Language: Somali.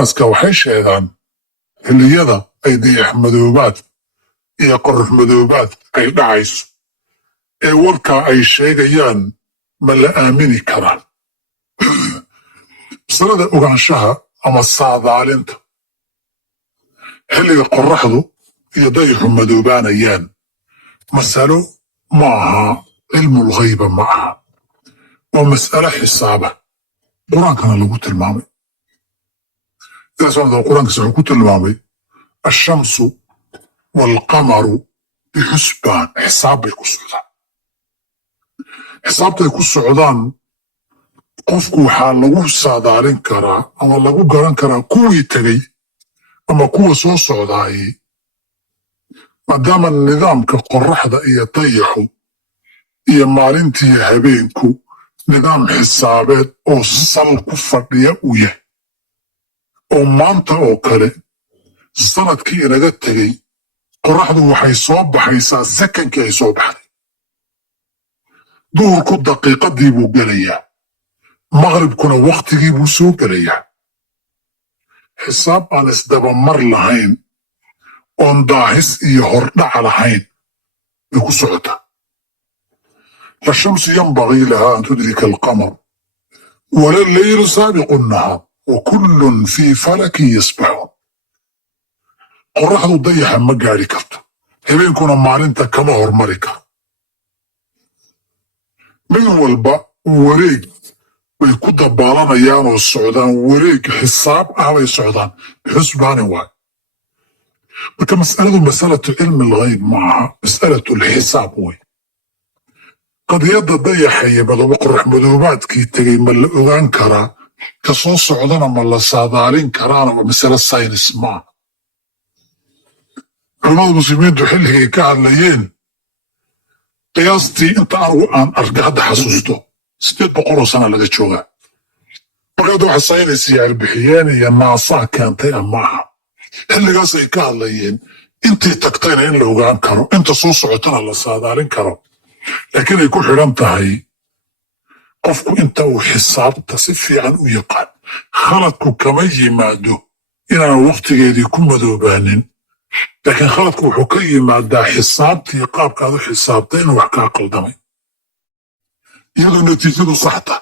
naaska waxay sheegaan xilliyada ay dayax madoobaad iyo qorrax madoobaad ay dhacayso ee warkaa ay sheegayaan ma la aamini karaan masalada ogaanshaha ama saadaalinta xilliga qorraxdu iyo dayaxu madoobaanayaan masalo ma aha cilmul ghayba ma aha waa mas'alo xisaaba qur-aankana lagu tilmaamay qur-aankiisa wuxuu ku tilmaamay ashamsu waalqamaru bixusbaan xisaab bay ku socdaan xisaabtay ku socdaan qofku waxaa lagu saadaalin karaa ama lagu garan karaa kuwii tegey ama kuwa soo socdaayey maadaama nidaamka qorraxda iyo dayaxu iyo maalintiiyo habeenku nidaam xisaabeed oo sal ku fadhiya uu yahay oo maanta oo kale sanadkii inaga tegey qorraxdu waxay soo baxaysaa sekankii ay soo baxday duhurku daqiiqadii buu gelayaa maqribkuna wakhtigii buu soo gelayaa xisaab aan isdabamar lahayn oon daahis iyo hordhaca lahayn bay ku socotaa lashamsu yanbagii lahaa an tudrika alqamar wala leylu saabiqu nnahaar wa kullun fii falakin yasbaxuun qorraxdu dayaxa ma gaadhi karto habeenkuna maalinta kama hormari karo mid walba wareeg bay ku dabaalanayaan oo socdaan wareeg xisaab ah bay socdaan bixusbaanin waay marka mas'aladu masalatu cilmi alghayb ma aha mas'alatu lxisaab wey qadiyadda dayaxa iyo qorrax madoobaadkii tegey ma la ogaan karaa ka soo socdana ma la saadaalin karaana waa masale saynis maaha culamada muslimiintu xilligay ka hadlayeen qiyaastii inta anigu aan arka hadda xasuusto 800 sana laga joogaa markaad waxa saynis iyo arbixiyeen iyo naasaa keentay amaaha xilligaasay ka hadlayeen intii tagtayna in la ogaan karo inta soo socotana la saadaalin karo laakiin ay ku xidhan tahay qofku inta uu xisaabta si fiican u yaqaan khaladku kama yimaado inaanan wakhtigeedii ku madoobaanin laakiin khaladku wuxuu ka yimaadaa xisaabtii qaabkaad u xisaabtay inuu wax kaa qaldamay iyadoo natiijadu saxta